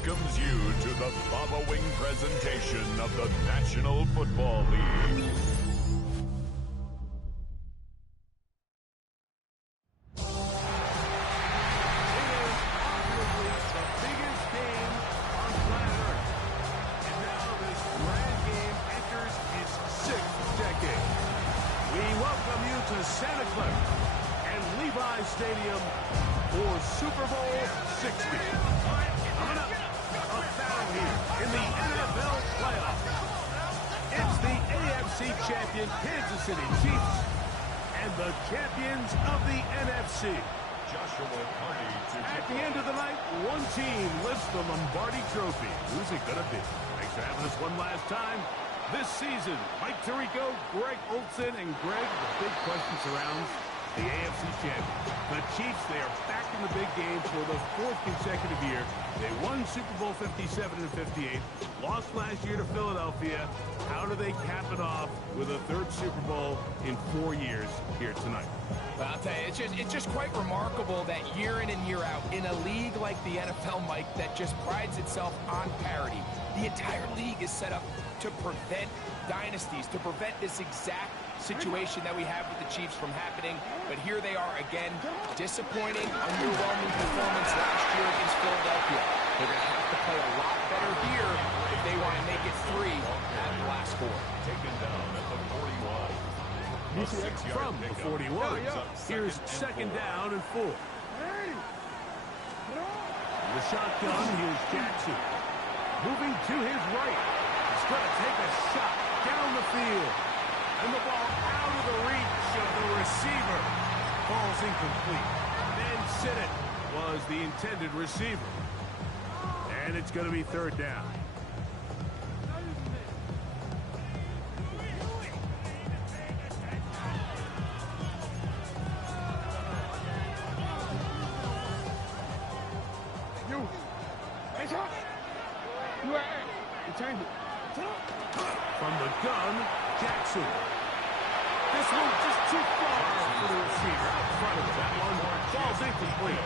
welcomes you to the following presentation of the National Football League. Santa Clara and Levi's Stadium for Super Bowl 60. Coming up, a battle here in the NFL playoffs. It's the AFC champion Kansas City Chiefs and the champions of the NFC. At the end of the night, one team lifts the Lombardi Trophy. Who's it going to be? Thanks for having us one last time. This season, Mike Tirico, Greg Olson, and Greg, the big question surrounds the AFC champions. The Chiefs, they are back in the big game for the fourth consecutive year. They won Super Bowl 57 and 58, lost last year to Philadelphia. How do they cap it off with a third Super Bowl in 4 years here tonight? Well, I'll tell you, it's just quite remarkable that year in and year out, in a league like the NFL, Mike, that just prides itself on parity, the entire league is set up to prevent dynasties, to prevent this exact situation that we have with the Chiefs from happening. But here they are again, disappointing, underwhelming performance last year against Philadelphia. They're going to have to play a lot better here if they want to make it 3 at the last score. Taken down at the 41. From the 41, here's second down and 4. The shotgun, here's Jackson. Moving to his right. He's going to take a shot down the field. And the ball out of the reach of the receiver. Ball's incomplete. Then Sinnott was the intended receiver. And it's going to be third down. From the gun, Jackson. This one just too far for the receiver. Out front of that one. Ball's incomplete.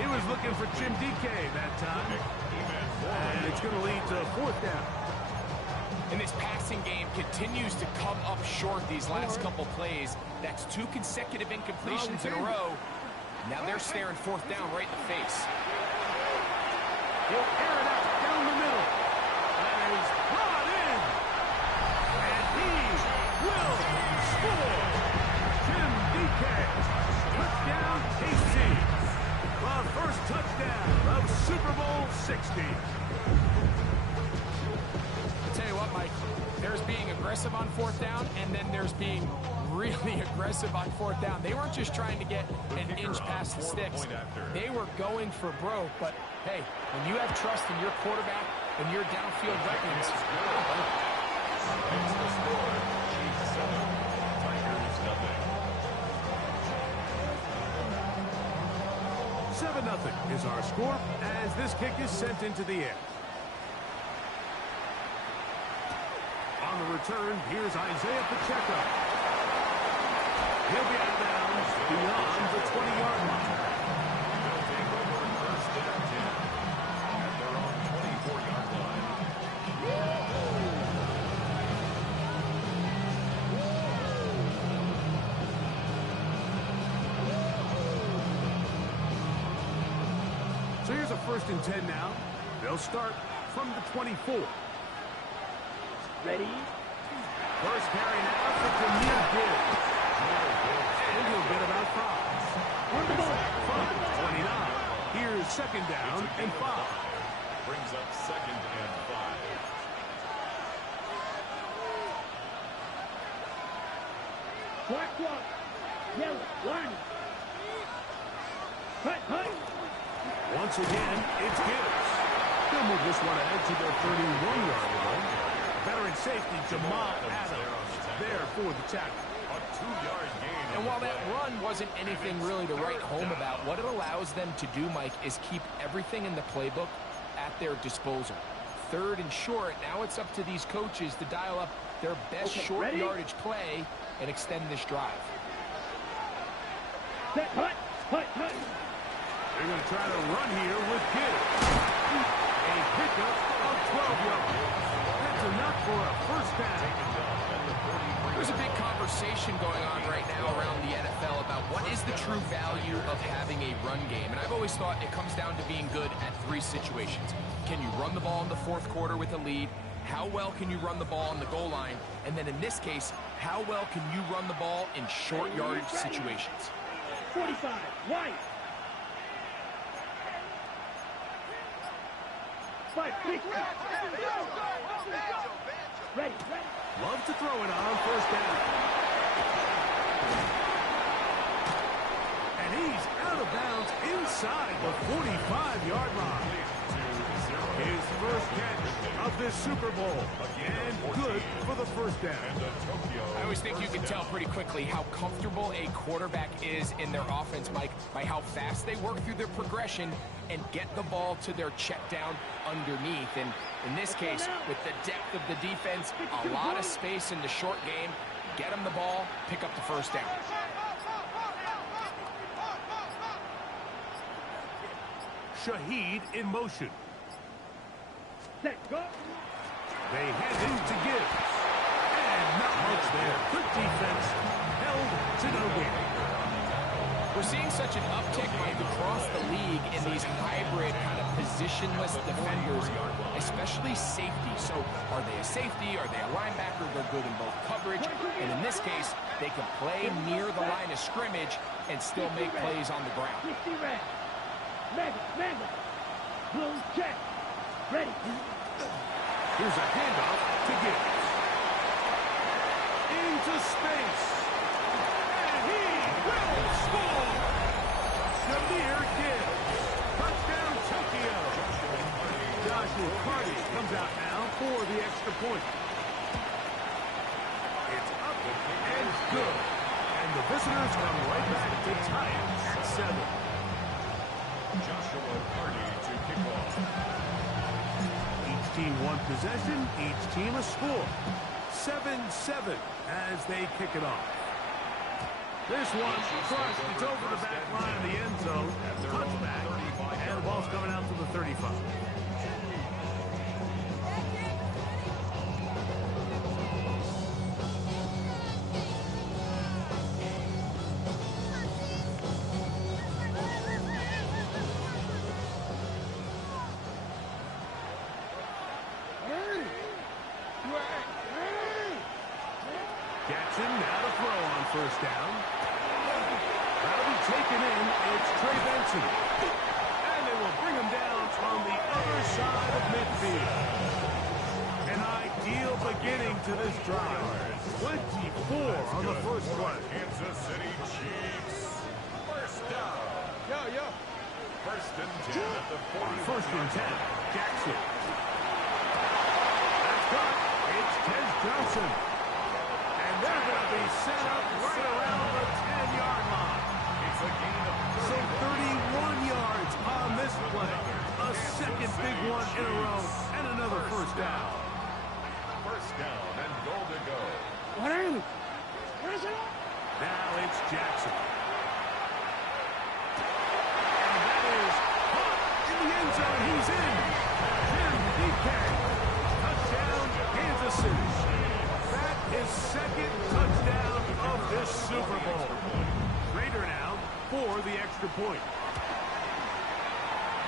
He was looking for Jim DK that time. And it's going to lead to fourth down. And this passing game continues to come up short these last couple plays. That's 2 consecutive incompletions in a row. Now they're staring fourth down right in the face. He'll air it out down the middle. And he's brought in. And he will score. Jim DK. Touchdown, KC. The first touchdown of Super Bowl 60. I'll tell you what, Mike, there's being aggressive on fourth down, and then there's being really aggressive on fourth down. They weren't just trying to get an inch past the sticks. They were going for broke, but hey, when you have trust in your quarterback and your downfield weapons, 7-0 is our score as this kick is sent into the air. On the return, here's Isaiah Pacheco. He'll be out of bounds beyond the 20-yard line. They'll take over first and 10 at their own 24-yard line. So here's a first and 10 now. They'll start from the 24. Ready? First carry now for Jameer Gibbs. And he'll get about 5. On the ball. From 29. Here's second down and 5. Brings up second and 5. Black clock. Yellow. Line. Hut. Once again, it's Gibbs. They'll move this one ahead to their 31-yard line. Veteran safety Jamal Adams there for the tackle. A 2-yard gain. and while that run wasn't anything really to write home about, what it allows them to do, Mike, is keep everything in the playbook at their disposal. Third and short, now it's up to these coaches to dial up their best short yardage play and extend this drive. Hut. They're going to try to run here with Gibbs. A pickup of 12 yards. That's enough for a first down. There's a big conversation going on right now around the NFL about what is the true value of having a run game. And I've always thought it comes down to being good at three situations. Can you run the ball in the fourth quarter with a lead? How well can you run the ball on the goal line? And then in this case, how well can you run the ball in short yardage situations? 45, White. 5, 3. Ready. Love to throw it on first down. And he's out of bounds inside the 45-yard line. His first catch of this Super Bowl. And good for the first down. I always think you can tell pretty quickly how comfortable a quarterback is in their offense, Mike, by how fast they work through their progression and get the ball to their check down underneath. And in this case, with the depth of the defense, a lot of space in the short game, get them the ball, pick up the first down. Shaheed in motion. Set, go. They hand it to Gibbs. And not much there. Good defense. Held to no gain. We're seeing such an uptick, Mike, across the league in these hybrid kind of positionless defenders, especially safety. So are they a safety? Are they a linebacker? They're good in both coverage. And in this case, they can play near the line of scrimmage and still make plays on the ground. 60 red. Mega. Blue check. Ready. Here's a handoff to Gibbs. Into space. And he will score. Jameer Gibbs. Touchdown, Tokyo. Joshua Carty comes out now for the extra point. It's up and good. And the visitors come right back to tie it at 7. Joshua Carty to kick off. Each team one possession, each team a score. 7-7 as they kick it off. This one crushed. It's over the back line of the end zone. Touchback. And the ball's coming out to the 35. Jackson now to throw on first down. That'll be taken in. It's Trey Benson. And they will bring him down on the other side of midfield. An ideal beginning to this drive. 24 on the first play. Kansas City Chiefs. First down. Yo. First and 10 at the 40. First and 10. Jackson. That's good. It's Tez Johnson. And they're going to be set up right around the 10-yard line. It's a gain of So 31 yards on this play. A second big one in a row. And another first down. first down and goal to go. Now it's Jackson. And that is caught in the end zone. He's in. Jim DK. Touchdown, Kansas City. That is second touchdown of this Super Bowl. Rader now for the extra point.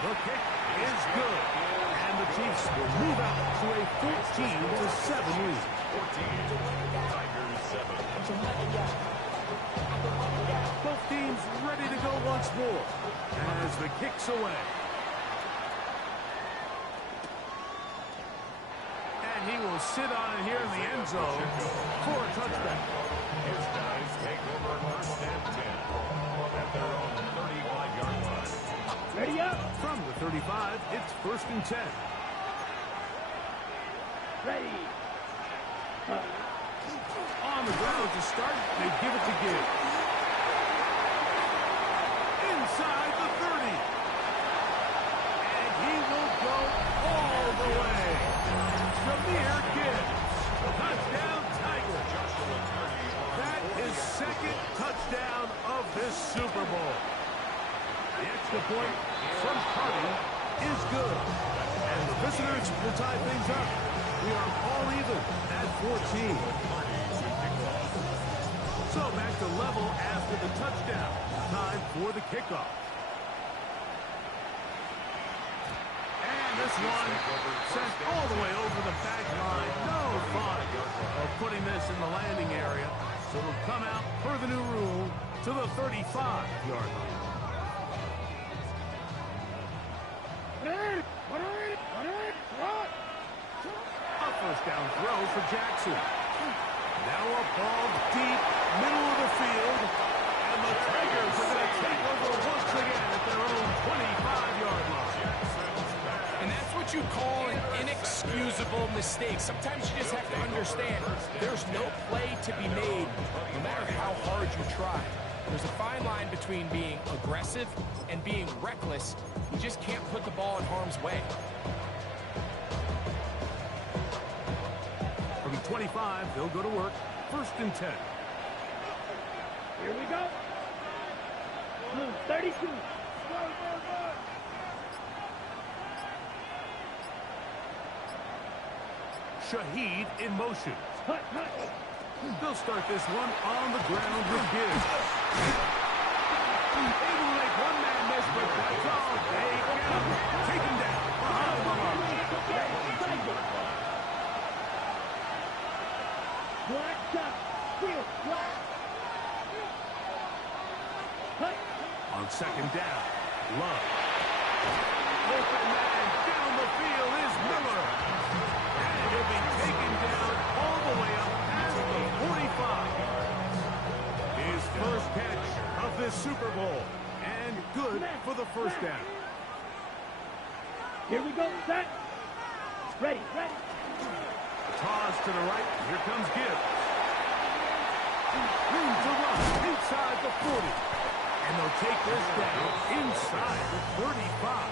The kick is good. And the Chiefs will move out to a 14-7 lead. 14. Tigers 7. Both teams ready to go once more as the kick's away. And he will sit on it here in the end zone for a touchback. His guys take over first and 10 at their own 35-yard line. Ready up. From the 35, it's first and 10. Ready. On the ground to start, they give it to Gibbs. Inside the 30. And he will go all the way. Jameer Gibbs. Touchdown, Tigers. That is second touchdown of this Super Bowl. The extra point from Carty is good. And the visitors will tie things up. We are all even at 14. So back to level after the touchdown. Time for the kickoff. And this one sent all the way over the back line. No thought of putting this in the landing area. So it'll come out per the new rule to the 35-yard line. A first down throw for Jackson. Now a ball deep, middle of the field. And the Tigers are going to take over once again at their own 25-yard line. And that's what you call an inexcusable mistake. Sometimes you just have to understand there's no play to be made, no matter how hard you try. There's a fine line between being aggressive and being reckless. You just can't put the ball in harm's way. From 25, they'll go to work. First and 10. Here we go. Blue 32. Shaheed in motion. Hut, hut. They'll start this one on the ground with Gibbs. Able to make one man miss, but that's all. They get him. Take him down. Behind the line. Black shot. Field. Black. Hut. On second down, Love. Open man down the field is Miller. And he'll be taken down all the way up past the 45. His first catch of this Super Bowl. And good for the first down. Here we go. Set. Ready. Ready. Toss to the right. Here comes Gibbs. Room to run inside the 40. And they'll take this down inside the 35.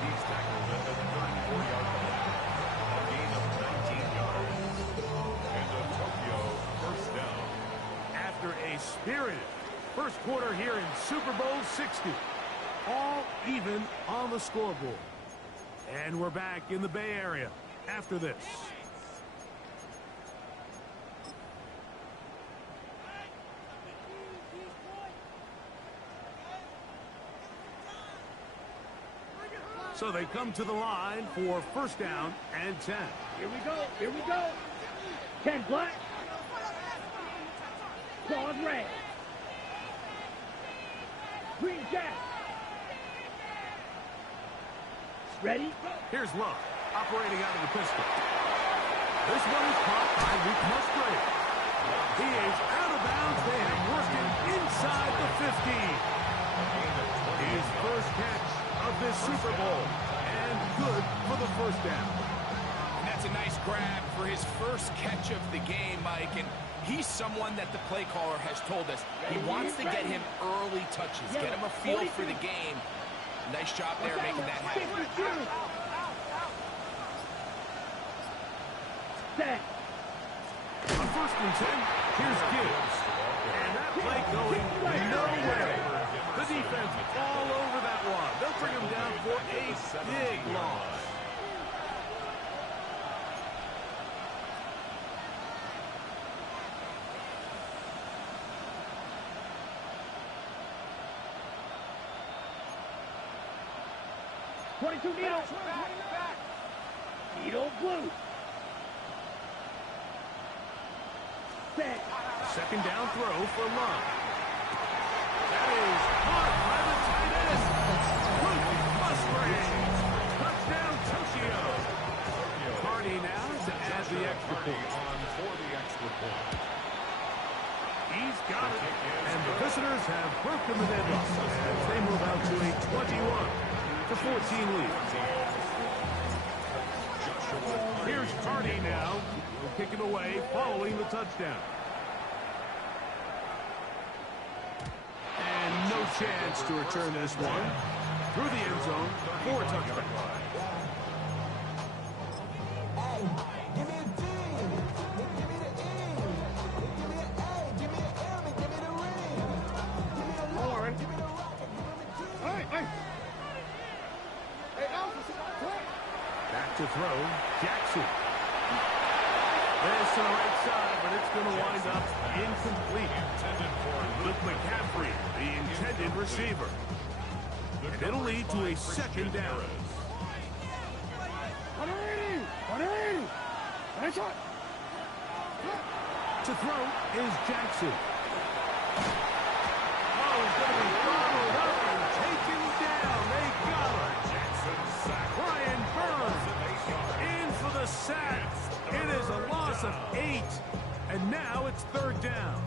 He's tackled at the 34-yard line. A gain of 19 yards. And a Tokyo first down. After a spirited first quarter here in Super Bowl 60. All even on the scoreboard. And we're back in the Bay Area after this. So they come to the line for first down and 10. Here we go. Here we go. 10 black. Claws red. Green jack. Ready? Here's Love, operating out of the pistol. This one is caught by Luke Musgrave. He is out of bounds. They have worked him inside the 15. His first catch of this Super Bowl, and good for the first down. And that's a nice grab for his first catch of the game, Mike. And he's someone that the play caller has told us he wants to get him early touches, get him a feel for the game. Nice job there making that happen. Set. On first and 10, here's Gibbs. And that play going nowhere. The defense all over that one. They'll bring him down for a big loss. Needle. Needle blue. Set. Second down throw for Love. That is caught by the tight end. Luke Musgrave. Touchdown, Tokyo. Hardy now to add the extra point. On for the extra point. He's got it. And the visitors have broken the deadlock as they move out to a 21-14 lead. Here's Hardy now. He'll kick it away following the touchdown. And no chance to return this one. Through the end zone for a touchdown. Give me a D. Give me the E. Give me an A. Give me an M. And give me the ring. Give me a Lauren. Give me the rocket. Give me the G. Hey, Alpha, Back to throw, Jackson. This to the right side, but it's going to wind up incomplete. Luke McCaffrey, the intended receiver. And it'll lead to a second down. To throw is Jackson. Oh, he's going to be followed up and taken down. They got him. Brian Burns in for the sack. It is a loss of 8, and now it's third down.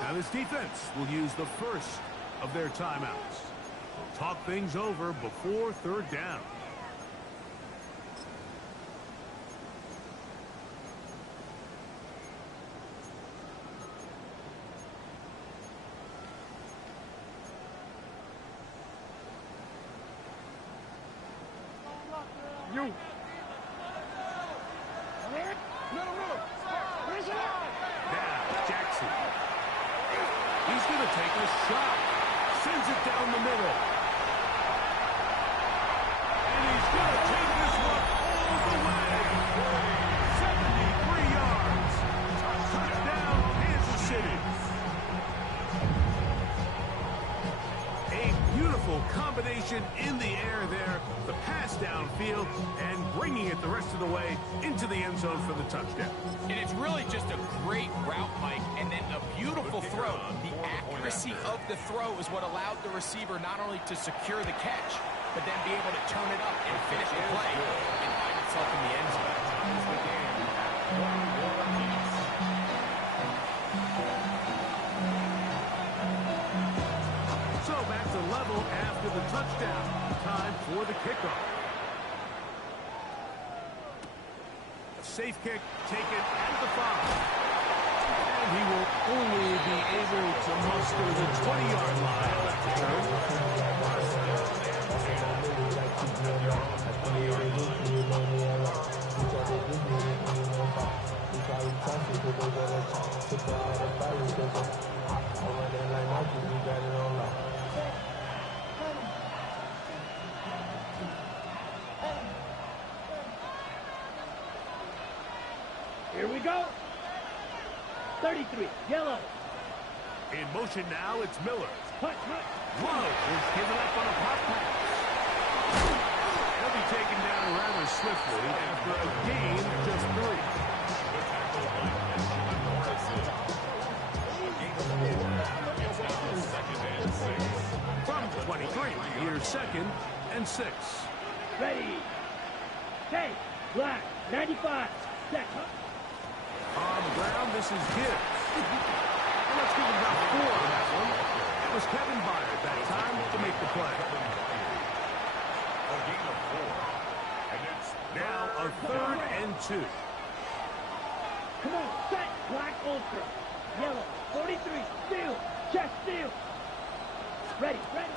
Now this defense will use the first of their timeouts. Talk things over before third down. Now, Jackson. He's going to take a shot. Sends it down the middle. And he's going to take this one all the way. 73 yards. Touchdown, Kansas City. A beautiful combination in the air there. The pass downfield and bringing it the rest of the way into the end zone for the touchdown. And it's really just a great route, Mike, and then a beautiful throw. The accuracy of the throw is what allowed the receiver not only to secure the catch, but then be able to turn it up and finish the play and find himself in the end zone. So back to level after the touchdown. Time for the kickoff. A safe kick taken at the 5. And he will only be able to muster the 20-yard line at the turn. Here we go. 33, yellow. In motion now, it's Miller. Hut, hut. Love is given up on a pop pass. He'll be taken down rather swiftly after a gain of just 3. From 23, here's 2nd and 6. Ready. Hey, black, 95. Set. On the ground, this is Gibbs. And let's give him about 4 on that one. It was Kevin Byard that time to make the play. Now a 3rd and 2. Come on, set. Black ultra. Yellow, 43. Steal. Chest steal. Ready, ready.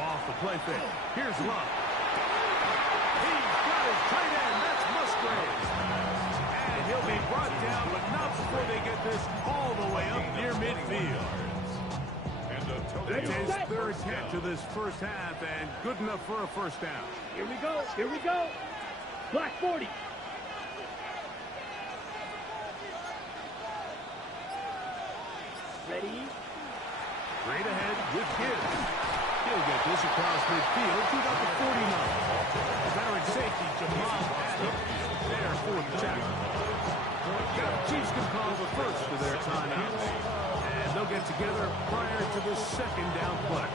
Off the play fake. Here's Love. He's got his tight end. That's Musgrave. And he'll be brought down, but not before they get this all the way up near midfield. That is 3rd catch of this first half, and good enough for a first down. Here we go, here we go. Black 40. Ready. Straight ahead with Gibbs. He'll get this across midfield to about the 49. Veteran safety Jamal Adams there for the tackle. Now the Chiefs can call the first of their timeouts. And they'll get together prior to the 2nd down play.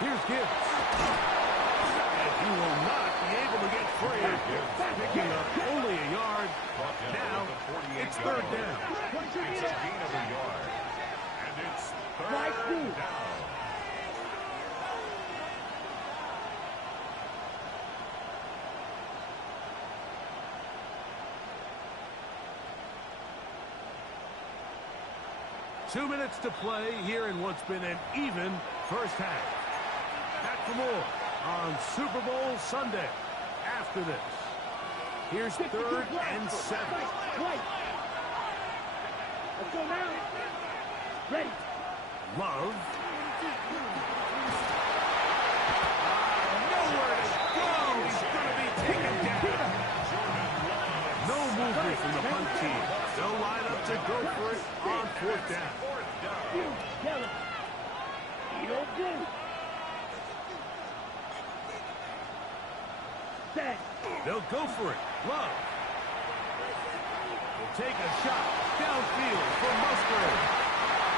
Here's Gibbs. 2 minutes to play here in what's been an even first half. Back for more on Super Bowl Sunday after this. Here's 3rd and 7. Right. Let's go now. Ready. Love. Nowhere to go. He's going to be taken down. No movement from the punt team. They'll line up to go for it on 4th down. They'll go for it. Love. Will take a shot downfield for Musgrave.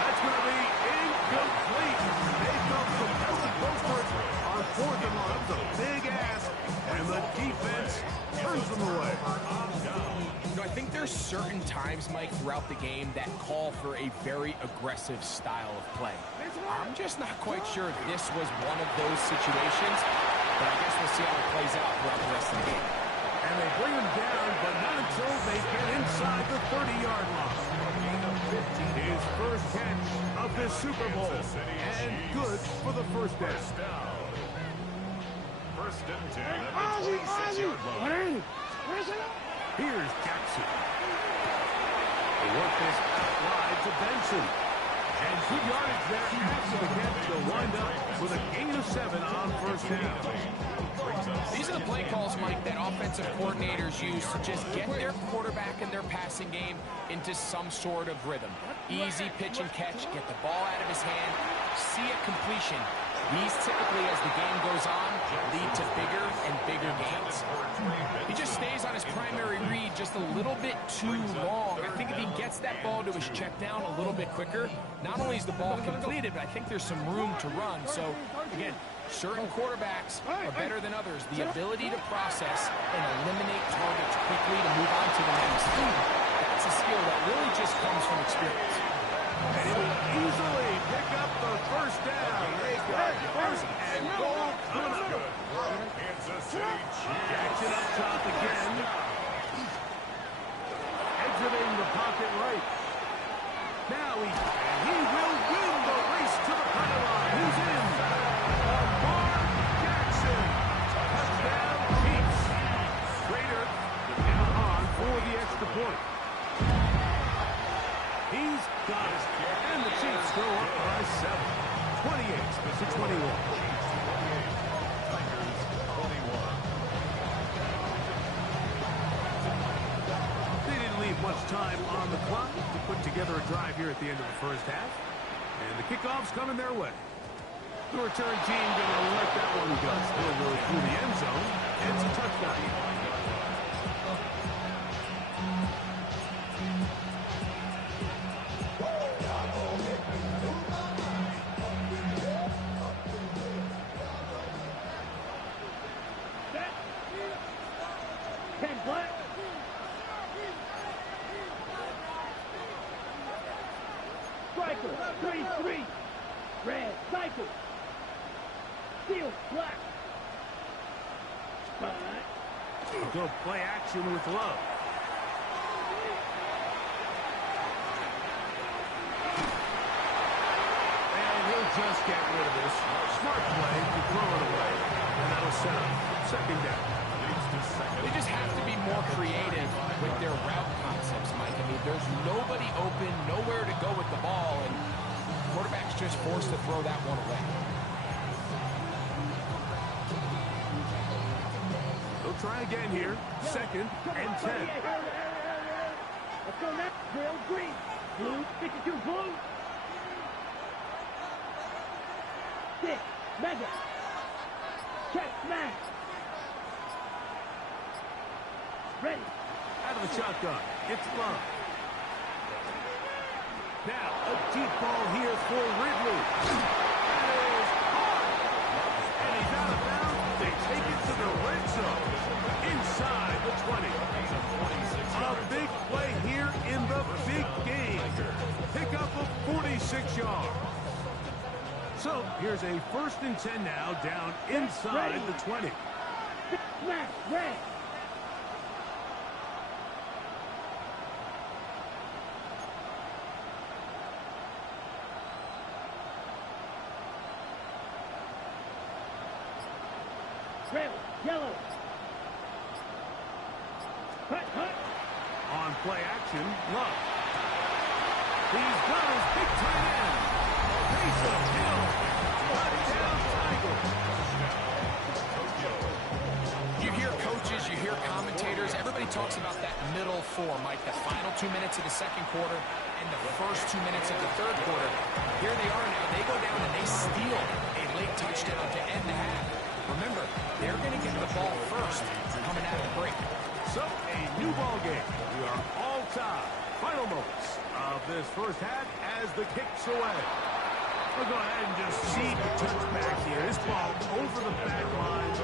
That's going to be incomplete. They felt some pesky posters on 4th and long. It's a big ask, and the defense turns them away. You know, I think there's certain times, Mike, throughout the game that call for a very aggressive style of play. I'm just not quite sure if this was one of those situations, but I guess we'll see how it plays out throughout the rest of the game. And they bring him down, but not until they get inside the 30-yard line. His first catch of this Super Bowl, and good for the first down. 1st and 10 at the 26-yard line. Here's Jackson. They work this out wide to Benson. And good yardage there after the catch. They'll wind up with a gain of 7 on 1st down. These are the play calls, Mike, that offensive coordinators use to just get their quarterback and their passing game into some sort of rhythm. Easy pitch and catch, get the ball out of his hand, see a completion. These typically, as the game goes on, lead to bigger and bigger gains. He just stays on his primary read just a little bit too long. I think if he gets that ball to his check down a little bit quicker, not only is the ball completed, but I think there's some room to run. So, again, certain quarterbacks are better than others. The ability to process and eliminate targets quickly to move on to the next. That's a skill that really just comes from experience. And he will easily pick up the 1st down. They got 1st and goal coming up. Kansas City Chiefs. Jackson up top again. Exiting the pocket right. Now he will win the race to the penalty line. Who's in? Lamar Jackson. Touchdown Chiefs. Schrader now on for the extra point. He's got it. And the Chiefs go up by 7. 28-21. They didn't leave much time on the clock to put together a drive here at the end of the first half. And the kickoff's coming their way. The return team going to let that one go. Still go through the end zone. And it's a touchdown. Striker, 33. Red, cycle. Steel, black. Spot. Go play action with Love. And he'll just get rid of this. Smart play to throw it away. And that'll set up 2nd down. They just have to be more creative with their route concepts, Mike. I mean, there's nobody open, nowhere to go with the ball, and the quarterback's just forced to throw that one away. They'll try again here. 2nd and 10. Let's go next. Drill green. Blue, 52 blue. 6, mega. Check, smash. Ready. Out of the shotgun. It's Love. Now, a deep ball here for Ridley. That is hard. And he's out of bounds. They take it to the red zone. Inside the 20. A big play here in the big game. Pick up of 46 yards. So, here's a 1st and 10 now, down inside the 20. Smash, red. Trail. Yellow. Hut, hut. On play action, Love. He's got his big tight end. Taysom Hill. Touchdown, Tigers. You hear coaches, you hear commentators, everybody talks about that middle four, Mike, the final 2 minutes of the second quarter and the first 2 minutes of the third quarter. Here they are now. They go down and they steal a late touchdown to end the half. Remember, they're going to get the ball first coming out of the break. So, a new ball game. We are all tied. Final moments of this first half as the kick's away. We'll go ahead and just see the touchback here. This ball over the back line.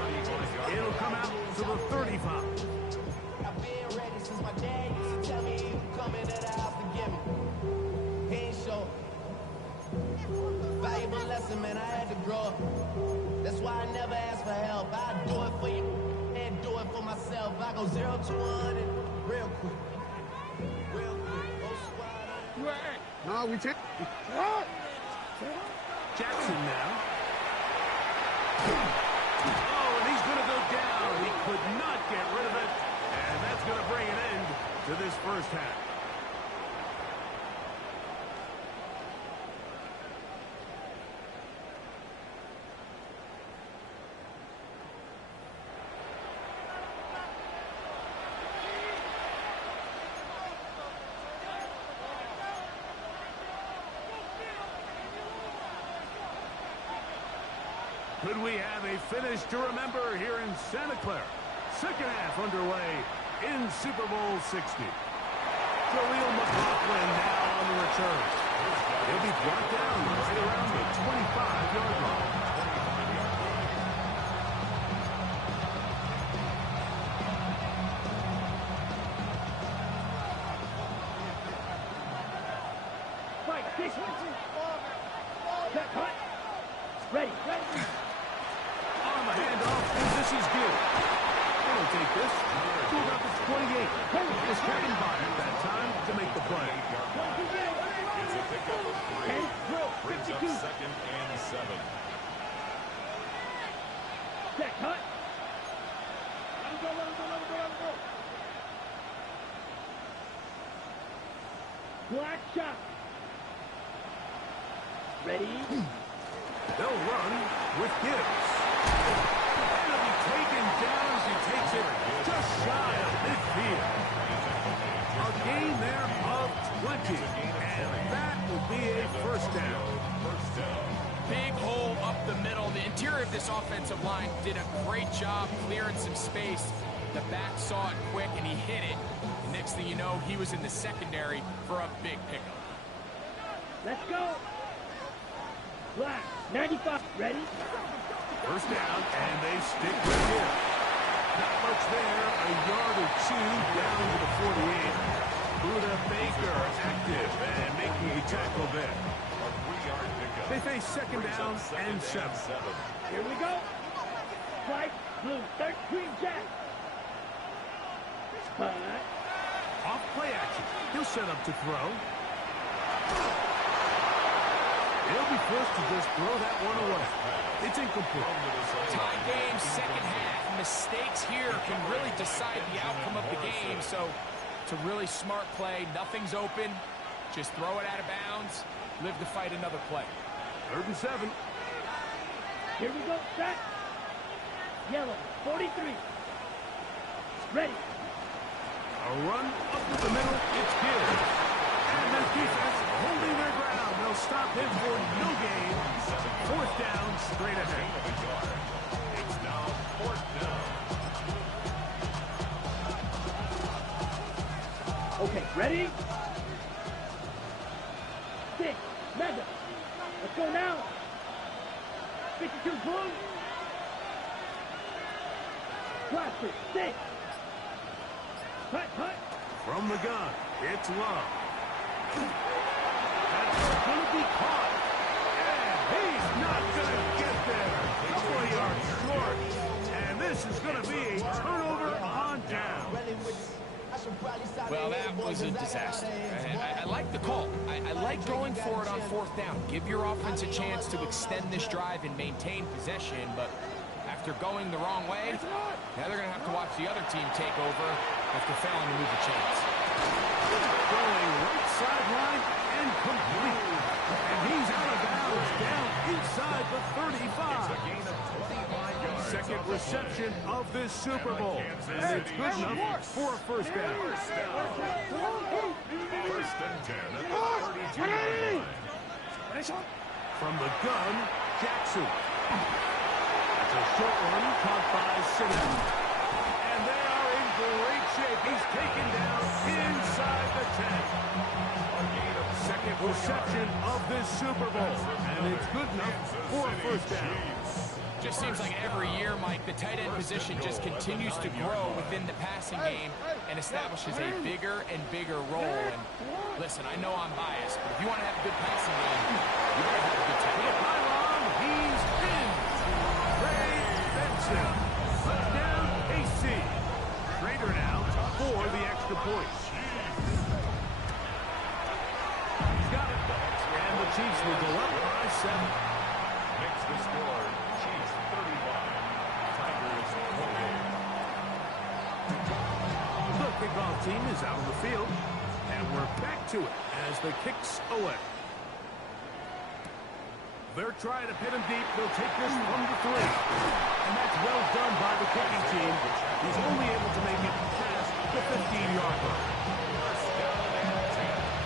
It'll come out to the 35. I've been ready since my dad used to tell me he would come into the house to get me. He ain't show. Valuable lesson, man, I had to grow up. That's why I never ask for help. I do it for you and do it for myself. I go 0 to 100 real quick. Real quick. Go squad. No, we take Jackson now. Oh, and he's going to go down. He could not get rid of it. And that's going to bring an end to this first half. Could we have a finish to remember here in Santa Clara? Second half underway in Super Bowl 60. Jaleel McLaughlin now on the return. He'll be brought down right around the 25-yard line. Fight, six. Set, hut. Ready, ready. On the handoff, and this is good. They'll take this to about the 28. It's Kevin Byard that time to make the play. It's a pickup of 3. Brings up 2nd and 7. Set, hut. Let him go, let him go, let him go, let him go. Black shot. Ready? They'll run with Gibbs. And he'll be taken down as he takes it just shy of midfield. A gain there of 20. And that will be a first down. Big hole up the middle. The interior of this offensive line did a great job clearing some space. The back saw it quick and he hit it. And next thing you know, he was in the secondary for a big pickup. Let's go. Black, 95, ready? First down, and they stick with him. Not much there, a yard or two down to the 48. Buda Baker active and making a tackle there. A 3-yard pickup. They face second down and 7. Here we go. White, blue, 13 Jack. Hut. Off play action. He'll set up to throw. He'll be forced to just throw that one away. It's incomplete. Tie game, second half. Mistakes here can really decide the outcome of the game. So it's a really smart play. Nothing's open. Just throw it out of bounds. Live to fight another play. 3rd and 7. Here we go, set. Yellow, 43. Ready. A run up the middle. It's good. And the defense holding their ground. They'll stop him for no gain. 4th down, straight ahead. It's now 4th down. Okay, ready? 6, Madden. Let's go now. 52 blue. Cluster, 6. Hut, hut. From the gun, it's Love. That's going to be caught. And he's not going to get there. A couple of yards short. And this is going to be a turnover on down. Well, that was a disaster. I like the call. I like going for it on 4th down. Give your offense a chance to extend this drive and maintain possession, but after after going the wrong way. Now they're going to have to watch the other team take over after failing to move the chains. Going right sideline and complete. And he's out of bounds, down inside the 35. It's a gain of 25 yards. Second reception of this Super Bowl. And it's good enough for a first down. First and 10 at the 32-yard line. From the gun, Jackson. It's a short one caught by Simmons. And they are in great shape. He's taken down inside the 10. Second reception of this Super Bowl. And it's good enough for a first down. Just seems like every year, Mike, the tight end position just continues to grow within the passing game and establishes a bigger and bigger role. And listen, I know I'm biased, but if you want to have a good passing game, you got to have a good tight end. Pylon, he's in. Ray Benson. Touchdown, AC. Schrader now for the extra point. He's got it. And the Chiefs will go up by 7. Makes the score. Chiefs 35. Tigers 28. The kickoff team is out on the field. And we're back to it as the kicks away. They're trying to pin him deep. They'll take this from the 3. And that's well done by the kicking team. He's only able to make it past the 15-yard line. First down and 10.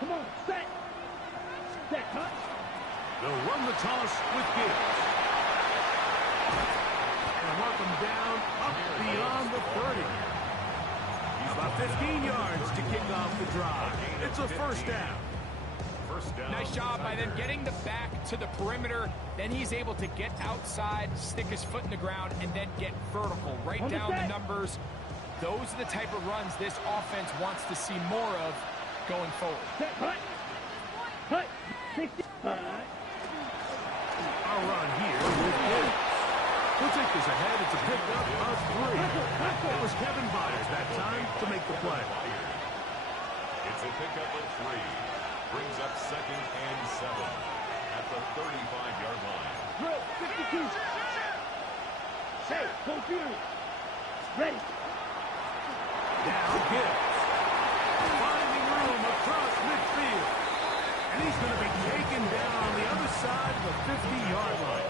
Come on, set. Set, cut. They'll run the toss with Gibbs. And mark him down up beyond the 30. About 15 yards to kick off the drive. It's a first down. First down. Nice job by them getting the back to the perimeter. Then he's able to get outside, stick his foot in the ground, and then get vertical. Right down the numbers. Those are the type of runs this offense wants to see more of going forward. Set, cut. Cut. 60. Our run here with Gibbs. We'll take this ahead. It's a pickup of 3. It was Kevin Byers that time to make the play. It's a pickup of 3. Brings up second and 7 at the 35-yard line. Drill, 52. Say, full view. Ready. Now Gibbs. Finding room across midfield. And he's going to be taken down on the other side of the 50-yard line.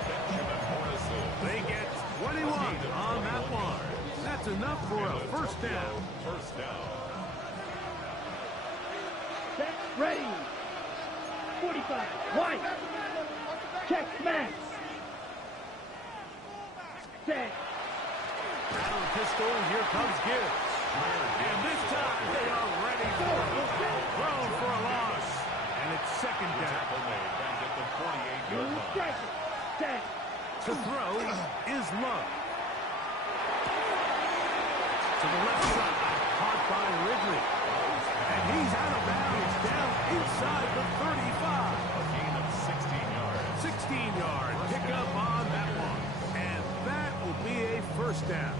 They get 21 on that one. That's enough for a first down. First down. Set, ready. 45. Wide. Check, max. Set. Down pistol, here comes Gibbs. And this time they are ready for it. Thrown for a loss. And it's second down. Back at the 48-yard Move, line. strike it. Set. To throw is Love. To the left side, caught by Ridley. And he's out of bounds, down inside the 35. A gain of 16 yards. 16-yard pickup on that one. And that will be a first down.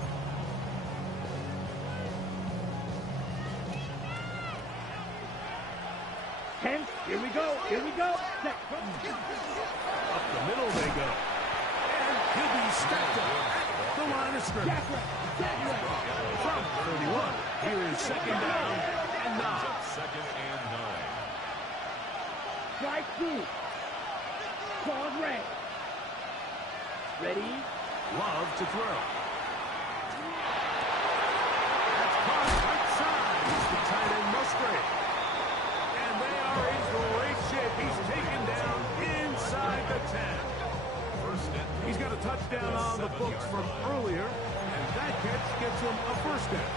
Here we go. Here we go. Set. Up the middle they go. And he'll be stacked up at the line of scrimmage. Jack right. Jack right. From 31, here is second down and 9. Second and 9. Strike 2. Claude Ray. Ready. Love to throw. That's caught right side. It's the tight end Musgrave. And they are in great shape. He's taken down inside the 10. He's got a touchdown on the books from earlier, and that catch gets him a first down.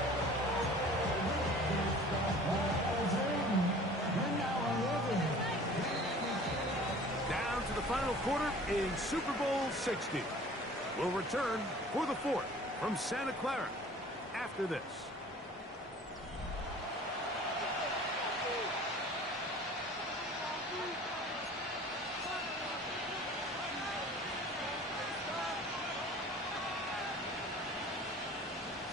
Down to the final quarter in Super Bowl 60. We'll return for the 4th from Santa Clara after this.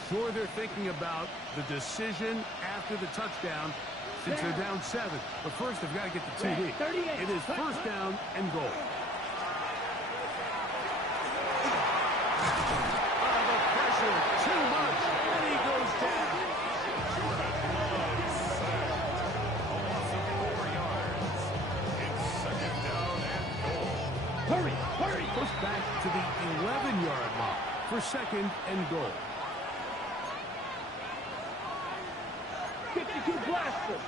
sure they're thinking about the decision after the touchdown since they're down 7. But first, they've got to get the TD. It is first down and goal. The pressure, too much, and he goes down. Hurry, hurry. Pushed back to the 11-yard line for second and goal. 52 blaster.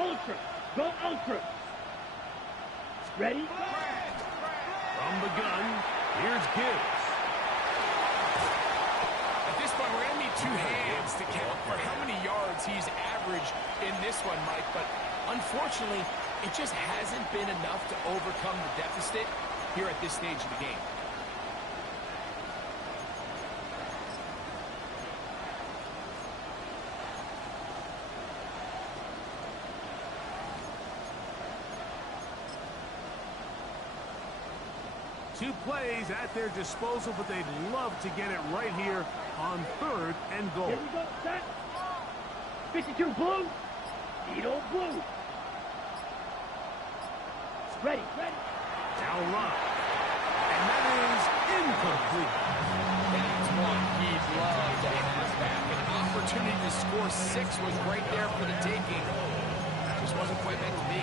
Ultra. Go ultra. Ready? From the gun, here's Gibbs. At this point, we're going to need 2 hands to count for how many yards he's averaged in this one, Mike. But unfortunately, it just hasn't been enough to overcome the deficit here at this stage of the game. Two plays at their disposal, but they'd love to get it right here on third and goal. Here we go. Set. 52 blue. Edo blue. Ready, ready. Now run. And that is incomplete. That's one he'd love to have back. An opportunity to score 6 was right there for the taking. Just wasn't quite meant to be.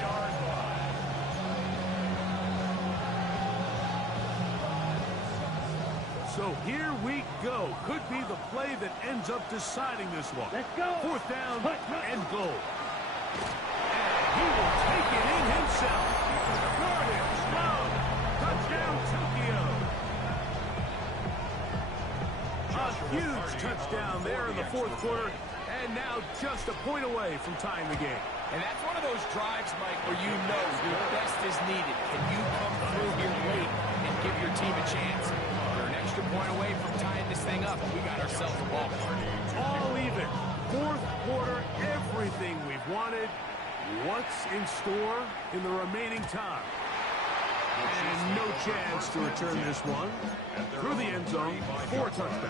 So here we go. Could be the play that ends up deciding this one. Let's go. Fourth down and goal. And he will take it in himself. Gordon, strong. Touchdown, Tokyo. A huge touchdown there in the fourth quarter. And now just a point away from tying the game. And that's one of those drives, Mike, where you know your best is needed. Can you come through here late and give your team a chance? We're an extra point away from tying this thing up. We got ourselves a ball game. All even. Fourth quarter, everything we've wanted. What's in store in the remaining time? And no chance to return this one. Through the end zone, 4 touchdowns.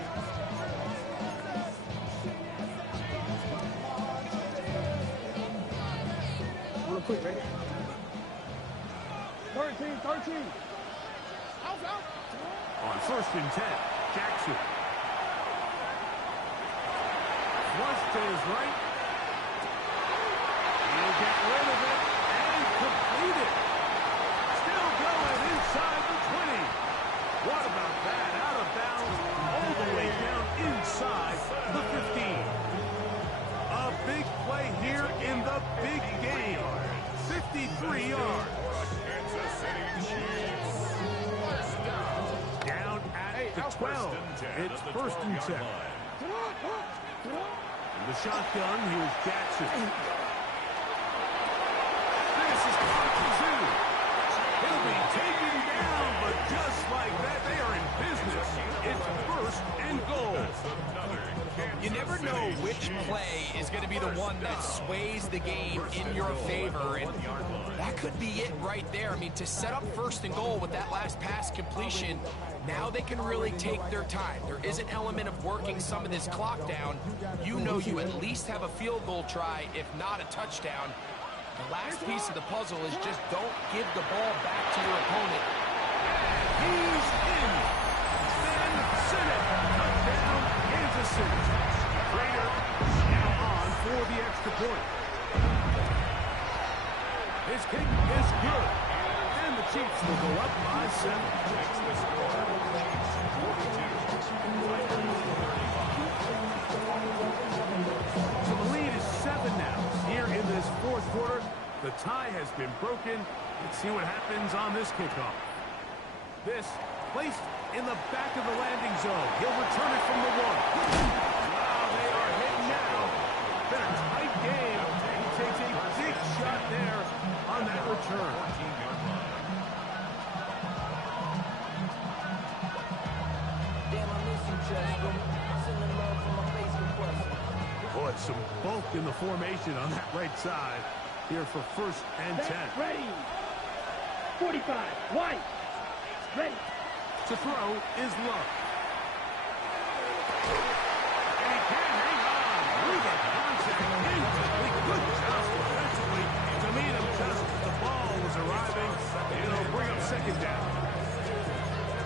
Real quick, ready? 13. Out. On first and 10, Jackson. Flush to his right. He'll get rid of it and complete it. Still going inside the 20. What about that? Out of bounds, all the way down inside the 15. A big play here in the big game. 53 yards. Down at the 12. It's first and 10. In the shotgun, here's Jackson. This is Kazoo. He'll be taken down, but just like that, they are in business. It's first and goal. You never know which play is going to be the one that sways the game in your favor, and that could be it right there. I mean, to set up first and goal with that last pass completion, now they can really take their time. There is an element of working some of this clock down. You know you at least have a field goal try, if not a touchdown. The last piece of the puzzle is just don't give the ball back to your opponent. He's in. Then Sinnott. Touchdown, Kansas City. Prater now on for the extra point. His kick is good. And the Chiefs will go up by 7. So the lead is 7 now. Here in this fourth quarter, the tie has been broken. Let's see what happens on this kickoff. This placed in the back of the landing zone. He'll return it from the 1. Wow, they are hitting now. Been a tight game. He takes a big shot there on that return. Boy, some bulk in the formation on that right side here for first and 10. Ready. 45. White. Ready. To throw is Love. And he can't hang on. Through the contact. Incomplete. Good job defensively to meet him just as the ball was arriving. It'll bring up second down.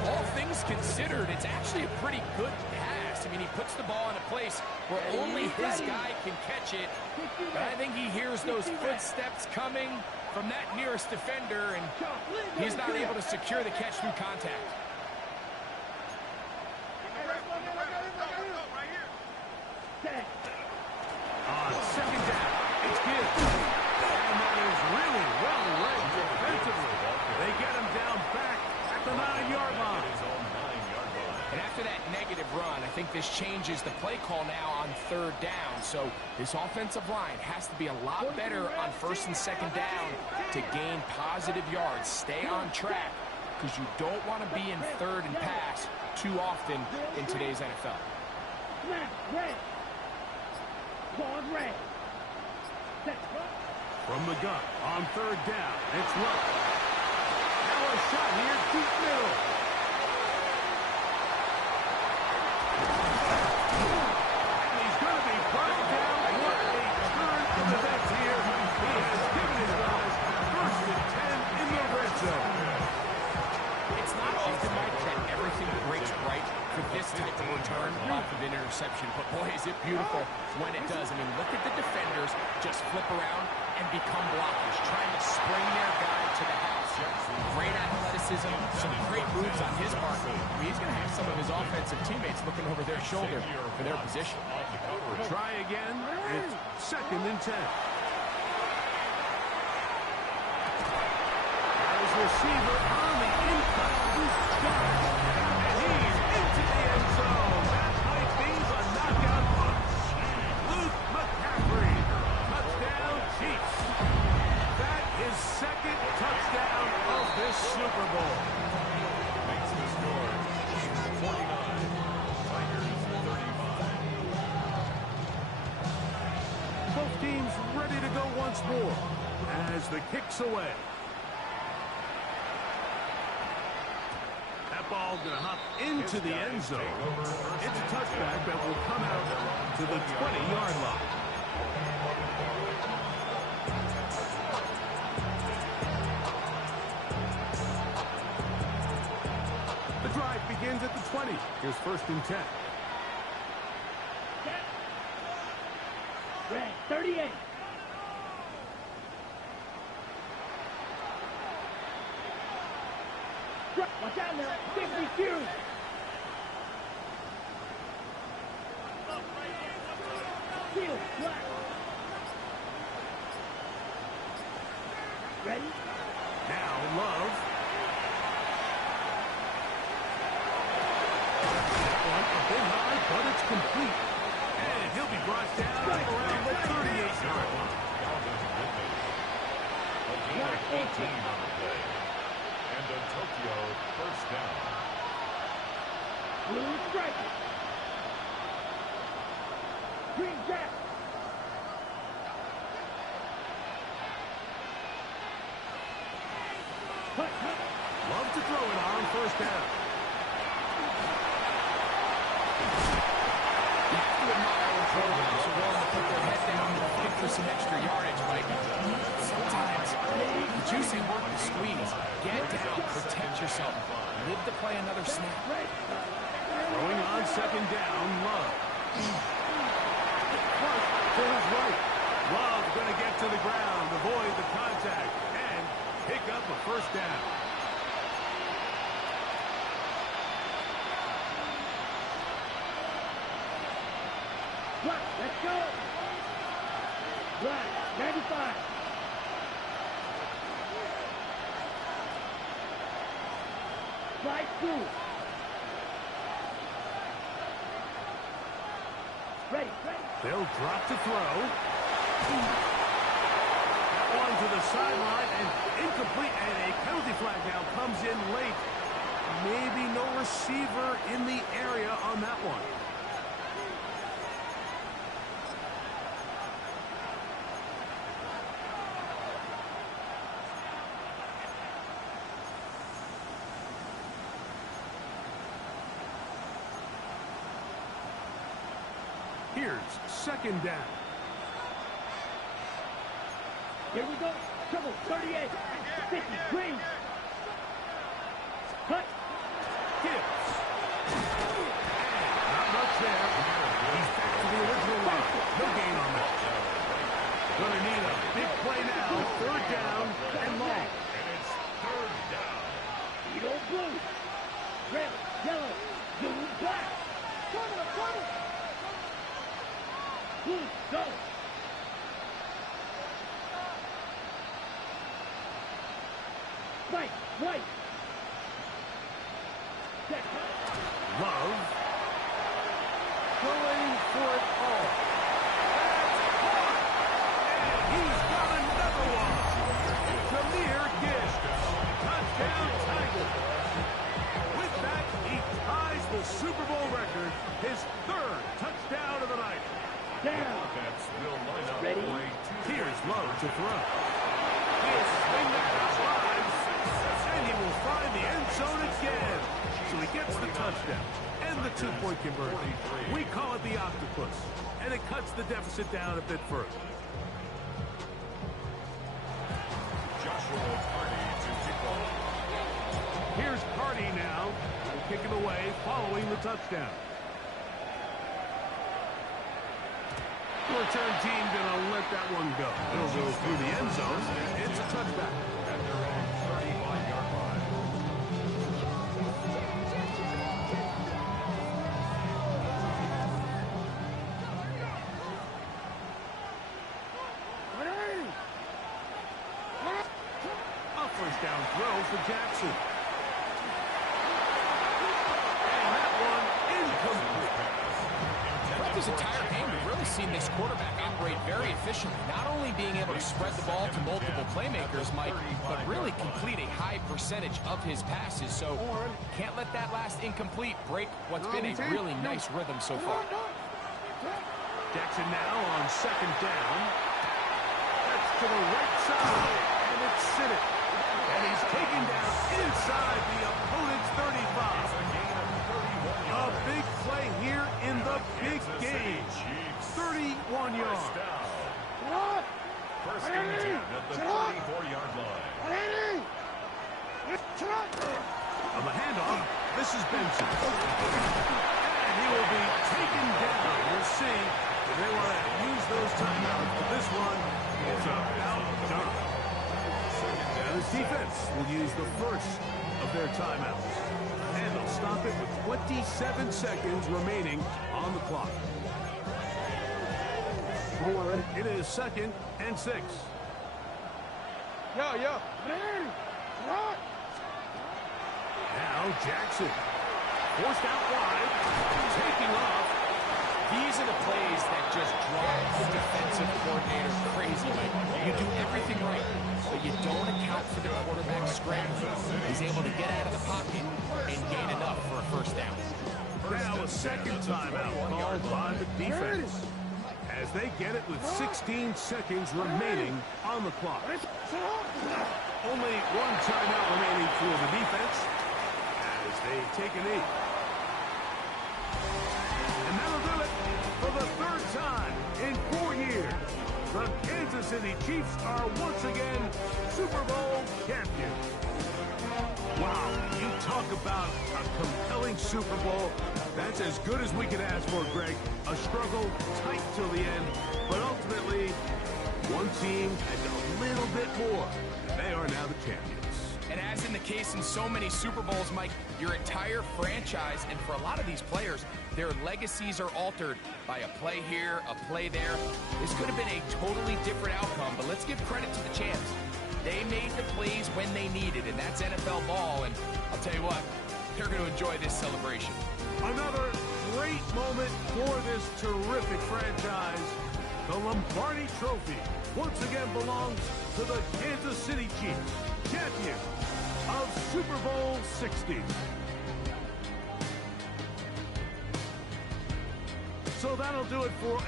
All things considered, it's actually a pretty good pass. I mean, he puts the ball in a place where only his guy can catch it. But I think he hears those footsteps coming from that nearest defender, and he's not able to secure the catch through contact. On second down, it's Gibbs. And that is really well led defensively. They get him down back at the 9-yard line. And after that negative run, I think this changes the play call now on third down. So this offensive line has to be a lot better on first and second down to gain positive yards. Stay on track, because you don't want to be in third and pass too often in today's NFL. From the gun on third down, it's Love. Now a shot here, deep middle. And he's going to be brought down. What a turn of events here. He has given his guys first and 10 in the red zone. It's not often, Mike, that everything breaks right for this type of return off of an interception. But boy, is it beautiful when it does. I mean, look at the defenders just flip around and become blockers, trying to spring their guy to the house. Great athleticism, some great moves on his part. I mean, he's going to have some of his offensive teammates looking over their shoulder for their position. Try again. It's second and 10. As receiver on the impact, he's got it. And he's into the end zone. That might be the knockout punch. Luke McCaffrey. Touchdown, Chiefs. That is second touchdown of this Super Bowl. Makes the score 49, Tigers 35. Both teams ready to go once more as the kick's away. That ball going to hop into the end zone. It's a touchback that will come out to the 20-yard line. The drive begins at the 20. Here's first and 10. Red, 38. Watch out now. 52. Field, black. Ready? Now Love. That one a bit high, but it's complete. And he'll be brought down around the 38-yard line. A gain of 18 on the play. And a Tokyo first down. Blue strike. Green jack. Hut, hut. Love to throw it on first down. You have to admire when programs are willing to put their head down and fight for some extra yardage, Mike. Sometimes you just ain't worth the squeeze. Get down, protect yourself, live to play another snap. Throwing on second down, Love. Clark to his right. Love going to get to the ground, avoid the contact, and pick up a first down. Black, let's go. Black, 95. Slide through. Ready, ready. They'll drop to throw. That one to the sideline and incomplete, and a penalty flag now comes in late. Maybe no receiver in the area on that one. Here's second down. Here we go. Trouble. 38. 50. Green. Cut. Gibbs. Not much there. He's back to the original line. No gain on that. Gonna need a big play now. Third down and long. And it's third down. You go blue. Red. Yellow. Blue. Black. Cover. Blue. Go. White. Check. Love. Going for it all. That's caught. And he's got another one. Jameer Gibbs. Touchdown Tigers. With that, he ties the Super Bowl record, his third touchdown of the night. Down. Offense will line up Ready? for a two. Here's Love to throw. He'll swing that outside, and he will find the end zone again. So he gets the touchdown and the two-point conversion. We call it the octopus, and it cuts the deficit down a bit further. Joshua Carney to kick off. Here's Carney now. He'll kick it away following the touchdown. The return team gonna let that one go. It'll go through the end zone. It's a touchback. At their own 35-yard line. A first down throw for Jackson. And that one incomplete. Throughout this entire game, we've really seen this quarterback operate very efficiently, not only being able to spread the ball to multiple playmakers, Mike, but really complete a high percentage of his passes. So can't let that last incomplete break what's been a really nice rhythm so far. Jackson now on second down. That's to the right side, and it's Sinnott. And he's taken down inside the opponent's 35. A big play here in the big game. 31 yards. First and 10 at the 34-yard line. On the handoff, this is Benson. And he will be taken down. We'll see if they want to use those timeouts. But this one is about done. And his defense will use the first of their timeouts. And they'll stop it with 27 seconds remaining on the clock. It is second and 6. Yo. Now Jackson. Forced out wide. Taking off. These are the plays that just drive the defensive coordinator crazy, Mike. You do everything right, but you don't account for the quarterback scramble. He's able to get out of the pocket and gain enough for a first down. Now a second timeout called by the defense as they get it with 16 seconds remaining on the clock. Only one timeout remaining for the defense as they take a knee. And that'll do it for the third time in 4 years. The Kansas City Chiefs are once again Super Bowl champions. Wow, you talk about a compelling Super Bowl. That's as good as we could ask for, Greg. A struggle tight till the end, but ultimately, one team had a little bit more. They are now the champions. And as in the case in so many Super Bowls, Mike, your entire franchise, and for a lot of these players, their legacies are altered by a play here, a play there. This could have been a totally different outcome, but let's give credit to the champs. They made the plays when they needed, and that's NFL ball, and I'll tell you what, they're going to enjoy this celebration. Another great moment for this terrific franchise. The Lombardi Trophy once again belongs to the Kansas City Chiefs, champions of Super Bowl 60. So that'll do it for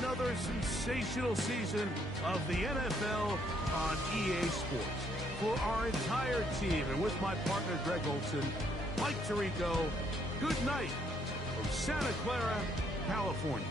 another sensational season of the NFL on EA Sports. For our entire team and with my partner Greg Olson, Mike Tirico, good night from Santa Clara, California.